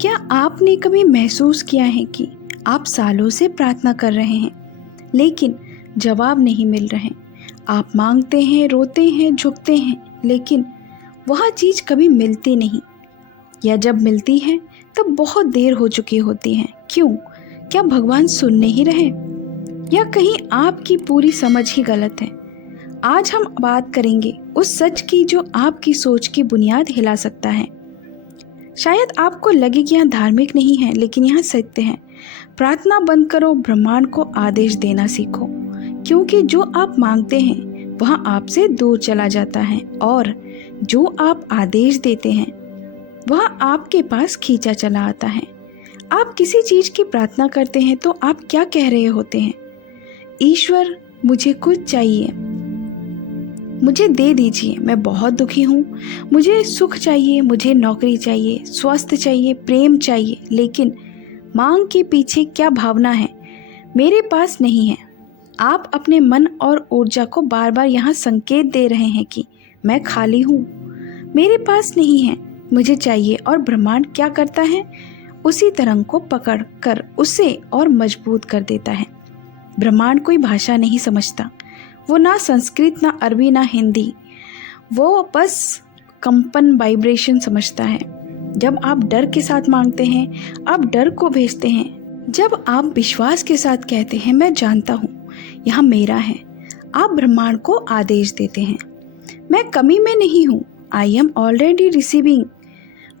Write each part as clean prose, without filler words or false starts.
क्या आपने कभी महसूस किया है कि आप सालों से प्रार्थना कर रहे हैं लेकिन जवाब नहीं मिल रहे? आप मांगते हैं, रोते हैं, झुकते हैं, लेकिन वह चीज़ कभी मिलती नहीं, या जब मिलती है तब बहुत देर हो चुकी होती है। क्यों? क्या भगवान सुन नहीं रहे, या कहीं आपकी पूरी समझ ही गलत है? आज हम बात करेंगे उस सच की जो आपकी सोच की बुनियाद हिला सकता है। शायद आपको लगे कि यहाँ धार्मिक नहीं है, लेकिन यहाँ सत्य है। प्रार्थना बंद करो, ब्रह्मांड को आदेश देना सीखो, क्योंकि जो आप मांगते हैं वह आपसे दूर चला जाता है, और जो आप आदेश देते हैं वह आपके पास खींचा चला आता है। आप किसी चीज़ की प्रार्थना करते हैं तो आप क्या कह रहे होते हैं? ईश्वर, मुझे कुछ चाहिए, मुझे दे दीजिए, मैं बहुत दुखी हूँ, मुझे सुख चाहिए, मुझे नौकरी चाहिए, स्वास्थ्य चाहिए, प्रेम चाहिए। लेकिन मांग के पीछे क्या भावना है? मेरे पास नहीं है। आप अपने मन और ऊर्जा को बार बार यहाँ संकेत दे रहे हैं कि मैं खाली हूँ, मेरे पास नहीं है, मुझे चाहिए। और ब्रह्मांड क्या करता है? उसी तरंग को पकड़ कर उसे और मजबूत कर देता है। ब्रह्मांड कोई भाषा नहीं समझता, वो ना संस्कृत, ना अरबी, ना हिंदी, वो बस कंपन, वाइब्रेशन समझता है। जब आप डर के साथ मांगते हैं, आप डर को भेजते हैं। जब आप विश्वास के साथ कहते हैं, मैं जानता हूँ यहाँ मेरा है, आप ब्रह्मांड को आदेश देते हैं, मैं कमी में नहीं हूँ, आई एम ऑलरेडी रिसीविंग।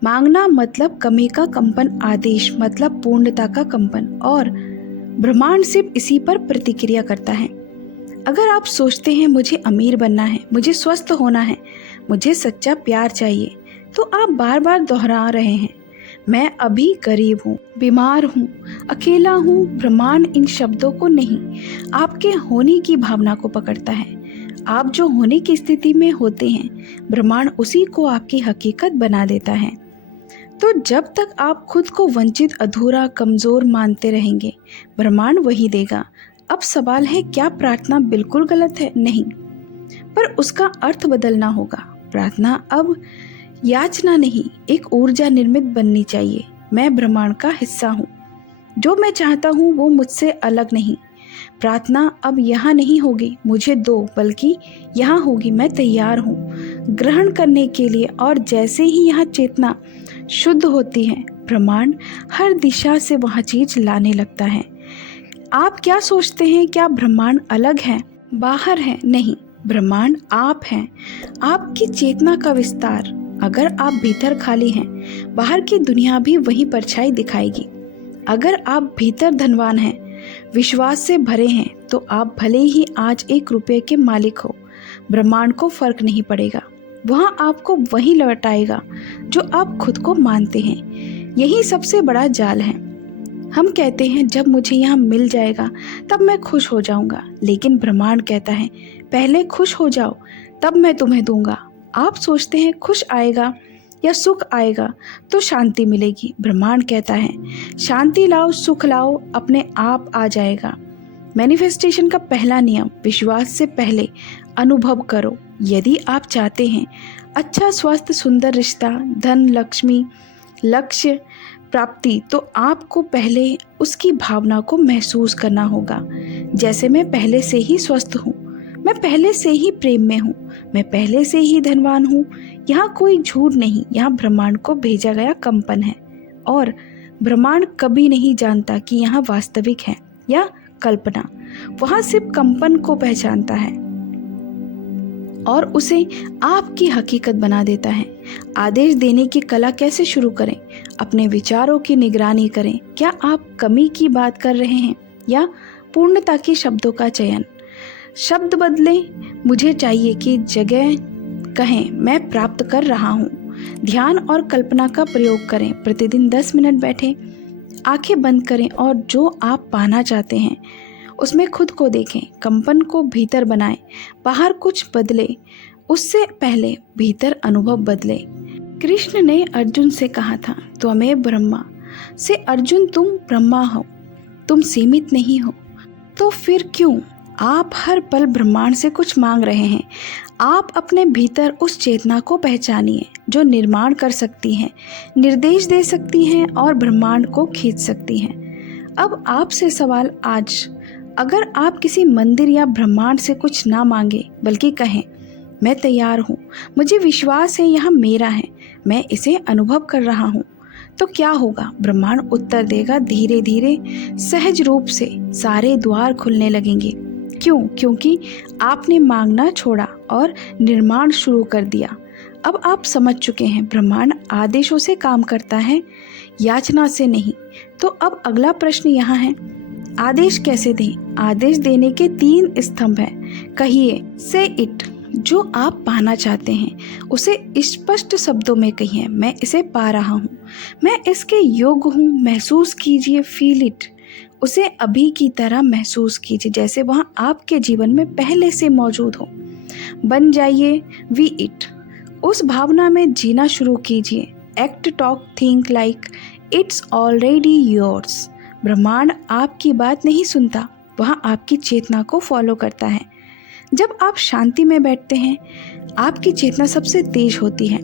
मांगना मतलब कमी का कंपन, आदेश मतलब पूर्णता का कंपन, और ब्रह्मांड सिर्फ इसी पर प्रतिक्रिया करता है। अगर आप सोचते हैं मुझे अमीर बनना है, मुझे स्वस्थ होना है, मुझे सच्चा प्यार चाहिए, तो आप बार बार दोहरा रहे हैं, मैं अभी गरीब हूँ, बीमार हूँ, अकेला हूँ। ब्रह्मांड इन शब्दों को नहीं, आपके होने की भावना को पकड़ता है। आप जो होने की स्थिति में होते हैं, ब्रह्मांड उसी को आपकी हकीकत बना देता है। तो जब तक आप खुद को वंचित, अधूरा, कमज़ोर मानते रहेंगे, ब्रह्मांड वही देगा। अब सवाल है, क्या प्रार्थना बिल्कुल गलत है? नहीं, पर उसका अर्थ बदलना होगा। प्रार्थना अब याचना नहीं, एक ऊर्जा निर्मित बननी चाहिए। मैं ब्रह्मांड का हिस्सा हूँ, जो मैं चाहता हूँ वो मुझसे अलग नहीं। प्रार्थना अब यहाँ नहीं होगी मुझे दो, बल्कि यहाँ होगी मैं तैयार हूँ ग्रहण करने के लिए। और जैसे ही यहाँ चेतना शुद्ध होती है, ब्रह्मांड हर दिशा से वह चीज लाने लगता है। आप क्या सोचते हैं? क्या ब्रह्मांड अलग है, बाहर है? नहीं, ब्रह्मांड आप हैं, आपकी चेतना का विस्तार। अगर आप भीतर खाली हैं, बाहर की दुनिया भी वही परछाई दिखाएगी। अगर आप भीतर धनवान हैं, विश्वास से भरे हैं, तो आप भले ही आज 1 रुपये के मालिक हो, ब्रह्मांड को फर्क नहीं पड़ेगा। वह आपको वही लौटाएगा जो आप खुद को मानते हैं। यही सबसे बड़ा जाल है। हम कहते हैं जब मुझे यहाँ मिल जाएगा तब मैं खुश हो जाऊंगा, लेकिन ब्रह्मांड कहता है पहले खुश हो जाओ, तब मैं तुम्हें दूंगा। आप सोचते हैं खुश आएगा या सुख आएगा तो शांति मिलेगी। ब्रह्मांड कहता है शांति लाओ, सुख लाओ, अपने आप आ जाएगा। मैनिफेस्टेशन का पहला नियम, विश्वास से पहले अनुभव करो। यदि आप चाहते हैं अच्छा स्वास्थ्य, सुंदर रिश्ता, धन, लक्ष्मी, लक्ष्य प्राप्ति, तो आपको पहले उसकी भावना को महसूस करना होगा। जैसे मैं पहले से ही स्वस्थ हूँ, मैं पहले से ही प्रेम में हूँ, मैं पहले से ही धनवान हूँ। यहाँ कोई झूठ नहीं, यहाँ ब्रह्मांड को भेजा गया कंपन है। और ब्रह्मांड कभी नहीं जानता कि यहाँ वास्तविक है या कल्पना। वहाँ सिर्फ कंपन को पहचानता है और उसे आपकी हकीकत बना देता है। आदेश देने की कला कैसे शुरू करें? अपने विचारों की निगरानी करें। क्या आप कमी की बात कर रहे हैं या पूर्णता के शब्दों का चयन? शब्द बदलें, मुझे चाहिए की जगह कहें मैं प्राप्त कर रहा हूँ। ध्यान और कल्पना का प्रयोग करें। प्रतिदिन 10 मिनट बैठें, आंखें बंद करें और जो आप पाना चाहते हैं उसमें खुद को देखें। कंपन को भीतर बनाएं, बाहर कुछ बदले उससे पहले भीतर अनुभव बदले। कृष्ण ने अर्जुन से कहा था त्वमेव ब्रह्मा, से अर्जुन तुम ब्रह्मा हो, तुम सीमित नहीं हो। तो फिर क्यों आप हर पल ब्रह्मांड से कुछ मांग रहे हैं। आप अपने भीतर उस चेतना को पहचानिए जो निर्माण कर सकती है, निर्देश दे सकती है और ब्रह्मांड को खींच सकती है। अब आपसे सवाल आज, अगर आप किसी मंदिर या ब्रह्मांड से कुछ ना मांगे बल्कि कहें, मैं तैयार हूँ, मुझे विश्वास है यह मेरा है, मैं इसे अनुभव कर रहा हूँ, तो क्या होगा? ब्रह्मांड उत्तर देगा धीरे धीरे, सहज रूप से सारे द्वार खुलने लगेंगे। क्यों? क्योंकि आपने मांगना छोड़ा और निर्माण शुरू कर दिया। अब आप समझ चुके हैं ब्रह्मांड आदेशों से काम करता है, याचना से नहीं। तो अब अगला प्रश्न यहाँ है, आदेश कैसे दें? आदेश देने के 3 स्तंभ हैं। कहिए, से इट, जो आप पाना चाहते हैं उसे स्पष्ट शब्दों में कहिए, मैं इसे पा रहा हूँ, मैं इसके योग्य हूँ। महसूस कीजिए, फील इट, उसे अभी की तरह महसूस कीजिए जैसे वह आपके जीवन में पहले से मौजूद हो। बन जाइए, वी इट, उस भावना में जीना शुरू कीजिए। Act, talk, think like it's already yours. ब्रह्मांड आपकी बात नहीं सुनता, वह आपकी चेतना को फॉलो करता है। जब आप शांति में बैठते हैं, आपकी चेतना सबसे तेज होती है।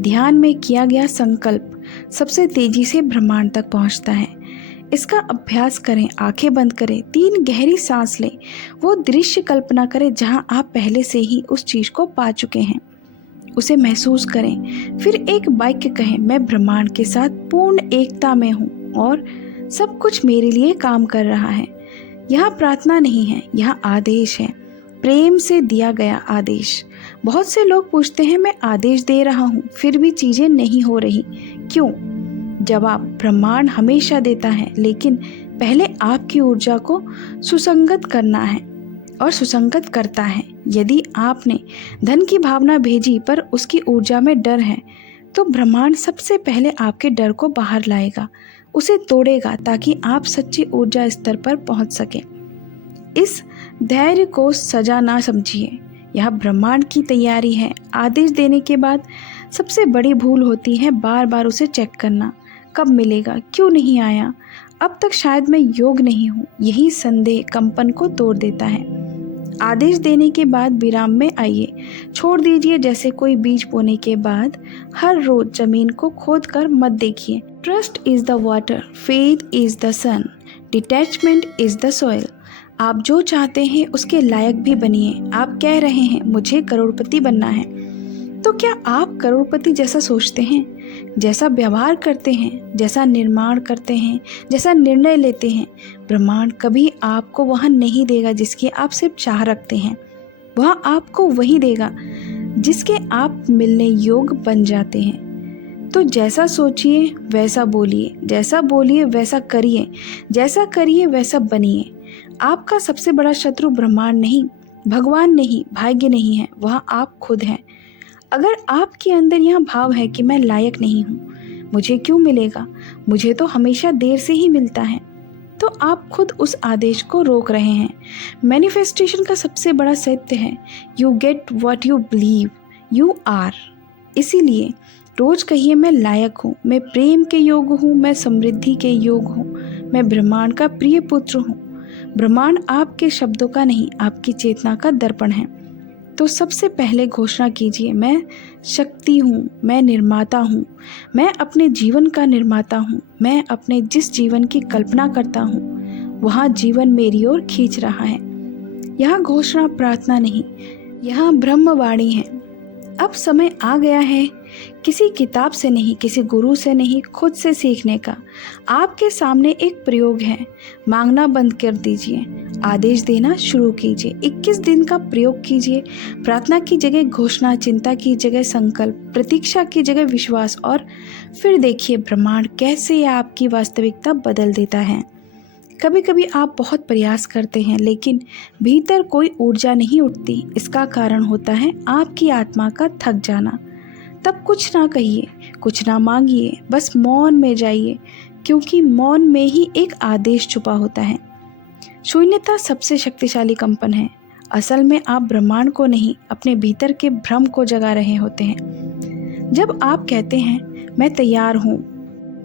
ध्यान में किया गया संकल्प सबसे तेजी से ब्रह्मांड तक पहुंचता है। इसका अभ्यास करें, आंखें बंद करें, 3 गहरी सांस लें, वो दृश्य कल्पना करें जहां आप पहले से ही उस चीज को पा चुके हैं, उसे महसूस करें। फिर एक वाक्य कहें, मैं ब्रह्मांड के साथ पूर्ण एकता में हूँ और सब कुछ मेरे लिए काम कर रहा है। यह प्रार्थना नहीं है, यह आदेश है, प्रेम से दिया गया आदेश। बहुत से लोग पूछते हैं, मैं आदेश दे रहा हूँ फिर भी चीजें नहीं हो रही, क्यों? जवाब, ब्रह्मांड हमेशा देता है, लेकिन पहले आपकी ऊर्जा को सुसंगत करना है और सुसंगत करता है। यदि आपने धन की भावना भेजी पर उसकी ऊर्जा में डर है, तो ब्रह्मांड सबसे पहले आपके डर को बाहर लाएगा, उसे तोड़ेगा ताकि आप सच्ची ऊर्जा स्तर पर पहुंच सके। इस धैर्य को सजा ना समझिए, यह ब्रह्मांड की तैयारी है। आदेश देने के बाद सबसे बड़ी भूल होती है बार बार उसे चेक करना, कब मिलेगा, क्यों नहीं आया, अब तक शायद मैं योग्य नहीं हूँ। यही संदेह कंपन को तोड़ देता है। आदेश देने के बाद विराम में आइए, छोड़ दीजिए। जैसे कोई बीज बोने के बाद हर रोज जमीन को खोद कर मत देखिए। Trust is the water, faith is the sun, detachment is the soil. आप जो चाहते हैं उसके लायक भी बनिए। आप कह रहे हैं मुझे करोड़पति बनना है, तो क्या आप करोड़पति जैसा सोचते हैं, जैसा व्यवहार करते हैं, जैसा निर्माण करते हैं, जैसा निर्णय लेते हैं? ब्रह्मांड कभी आपको वह नहीं देगा जिसकी आप सिर्फ चाह रखते हैं, वह आपको वही देगा जिसके आप मिलने योग्य बन जाते हैं। तो जैसा सोचिए वैसा बोलिए, जैसा बोलिए वैसा करिए, जैसा करिए वैसा बनिए। आपका सबसे बड़ा शत्रु ब्रह्मांड नहीं, भगवान नहीं, भाग्य नहीं है, वह आप खुद हैं। अगर आपके अंदर यह भाव है कि मैं लायक नहीं हूँ, मुझे क्यों मिलेगा, मुझे तो हमेशा देर से ही मिलता है, तो आप खुद उस आदेश को रोक रहे हैं। मैनिफेस्टेशन का सबसे बड़ा सत्य है, you get what you believe you are. इसीलिए रोज कहिए, मैं लायक हूँ, मैं प्रेम के योग्य हूँ, मैं समृद्धि के योग्य हूँ, मैं ब्रह्मांड का प्रिय पुत्र हूँ। ब्रह्मांड आपके शब्दों का नहीं, आपकी चेतना का दर्पण है। तो सबसे पहले घोषणा कीजिए, मैं शक्ति हूँ, मैं निर्माता हूँ, मैं अपने जीवन का निर्माता हूँ। मैं अपने जिस जीवन की कल्पना करता हूँ वहाँ जीवन मेरी ओर खींच रहा है। यह घोषणा प्रार्थना नहीं, यह ब्रह्मवाणी है। अब समय आ गया है किसी किताब से नहीं, किसी गुरु से नहीं, खुद से सीखने का। आपके सामने एक प्रयोग है, मांगना बंद कर दीजिए, आदेश देना शुरू कीजिए। 21 दिन का प्रयोग कीजिए। प्रार्थना की जगह घोषणा, चिंता की जगह संकल्प, प्रतीक्षा की जगह विश्वास, और फिर देखिए ब्रह्मांड कैसे आपकी वास्तविकता बदल देता है। कभी कभी आप बहुत प्रयास करते हैं लेकिन भीतर कोई ऊर्जा नहीं उठती। इसका कारण होता है आपकी आत्मा का थक जाना। तब कुछ ना कहिए, कुछ ना मांगिए, बस मौन में जाइए, क्योंकि मौन में ही एक आदेश छुपा होता है। शून्यता सबसे शक्तिशाली कंपन है। असल में आप ब्रह्मांड को नहीं, अपने भीतर के भ्रम को जगा रहे होते हैं। जब आप कहते हैं मैं तैयार हूँ,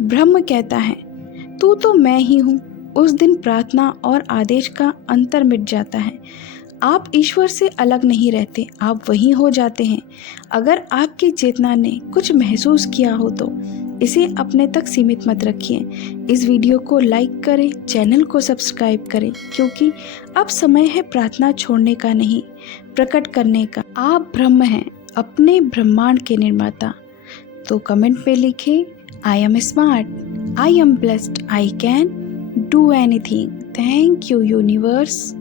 ब्रह्म कहता है तू तो मैं ही हूँ, उस दिन प्रार्थना और आदेश का अंतर मिट जाता है। आप ईश्वर से अलग नहीं रहते, आप वही हो जाते हैं। अगर आपकी चेतना ने कुछ महसूस किया हो तो इसे अपने तक सीमित मत रखिए। इस वीडियो को लाइक करें, चैनल को सब्सक्राइब करें, क्योंकि अब समय है प्रार्थना छोड़ने का नहीं, प्रकट करने का। आप ब्रह्म हैं, अपने ब्रह्मांड के निर्माता। तो कमेंट पे लिखें, I am smart, I am blessed, I can do anything. Thank you universe.